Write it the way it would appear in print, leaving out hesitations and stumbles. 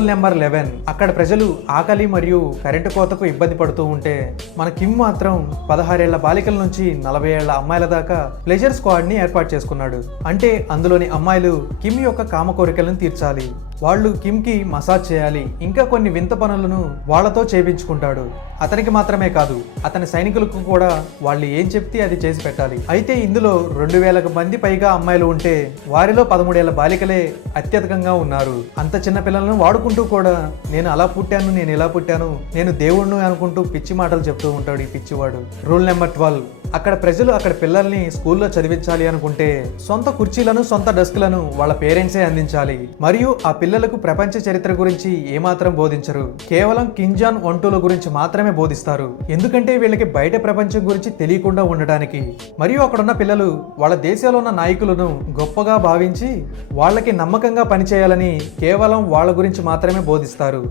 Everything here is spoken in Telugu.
Rule number 11. అక్కడ ప్రజలు ఆకలి మరియు కరెంటు కోతకు ఇబ్బంది పడుతూ ఉంటే మన కిమ్ మాత్రం 16 ఏళ్ల బాలికల నుంచి 40 ఏళ్ల అమ్మాయిల దాకా ప్లెజర్ స్క్వాడ్ ని ఏర్పాటు చేసుకున్నాడు. అంటే అందులోని అమ్మాయిలు కిమ్ యొక్క కామ కోరికలను తీర్చాలి, వాళ్ళు కిమ్ కి మసాజ్ చేయాలి, ఇంకా కొన్ని వింత పనులను వాళ్లతో చేయించుకుంటాడు. అతనికి మాత్రమే కాదు, అతని సైనికులకు కూడా వాళ్ళు ఏం చెప్తే అది చేసి పెట్టాలి. అయితే ఇందులో 2000 మంది పైగా అమ్మాయిలు ఉంటే వారిలో 13 ఏళ్ల బాలికలే అత్యధికంగా ఉన్నారు. అంత చిన్న పిల్లలను వాడుకుంటూ కూడా నేను అలా పుట్టాను, నేను ఇలా పుట్టాను, నేను దేవుణ్ణి అనుకుంటూ పిచ్చి మాటలు చెప్తూ ఉంటాడు ఈ పిచ్చివాడు. Rule number 12. అక్కడ ప్రజలు అక్కడ పిల్లల్ని స్కూల్లో చదివించాలి అనుకుంటే సొంత కుర్చీలను, సొంత డెస్క్లను వాళ్ళ పేరెంట్సే అందించాలి. మరియు ఆ పిల్లలకు ప్రపంచ చరిత్ర గురించి ఏమాత్రం బోధించరు, కేవలం కిమ్ జాన్ 1-2ల గురించి మాత్రమే బోధిస్తారు. ఎందుకంటే వీళ్ళకి బయట ప్రపంచం గురించి తెలియకుండా ఉండడానికి. మరియు అక్కడున్న పిల్లలు వాళ్ళ దేశంలో ఉన్న నాయకులను గొప్పగా భావించి వాళ్ళకి నమ్మకంగా పనిచేయాలని కేవలం వాళ్ళ గురించి మాత్రమే బోధిస్తారు.